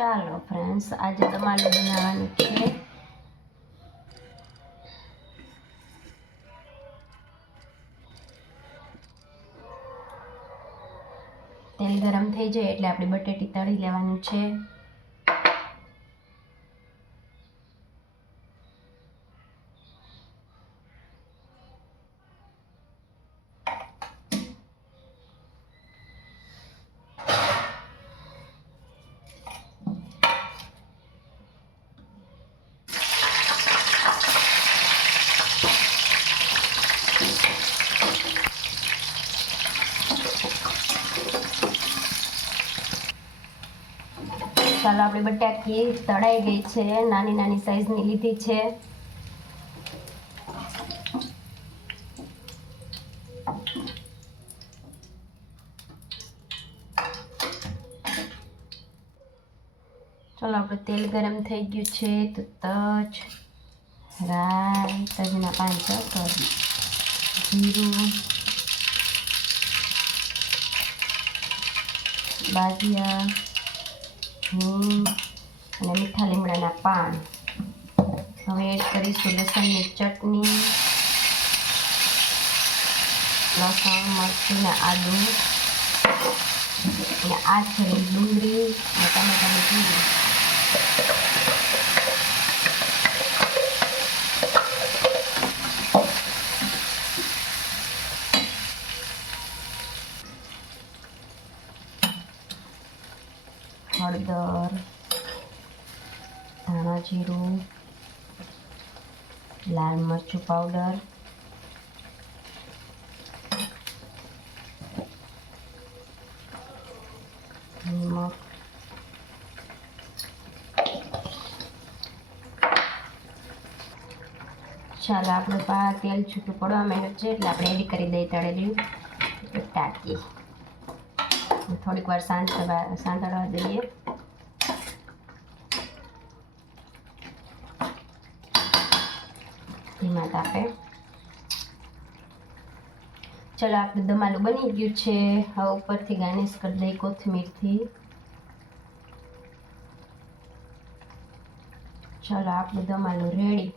ચાલો ફ્રેન્ડ્સ, આજે તમારે બનાવવાનું છે તેલ ગરમ થઈ જાય એટલે આપણે બટેટી તળી લેવાનું છે. ચાલો, આપણી બટાકી તળાઈ ગઈ છે, નાની નાની સાઈઝની લીધી છે. ચાલો, આપણું તેલ ગરમ થઈ ગયું છે તો તજ, રાઈ, તજના પાન, જીરું, બાદિયા, હિંગ અને મીઠા લીમડાના પાન. હવે એડ કરીશું લસણની ચટણી, લસણ, મરચું ને આદુ અને આથરેલી ડુંગળી અને ટમેટાની પ્યુરી. હળદર, ધાણા જીરું, લાલ મરચું પાવડર, નમક, ચાલો, આપણે તેલ છૂટું પડવા માંડ્યું છે એટલે આપણે એડ કરી દઈએ તળેલી બટાકી. થોડીક વાર સાંતળવા દઈએ. ધીમા તાપે. ચાલો, આપણું દમાલું બની ગયું છે. હવે ઉપરથી ગાર્નિશ કરી દઈએ કોથમીરથી. ચાલો, આપણું દમાલું રેડી.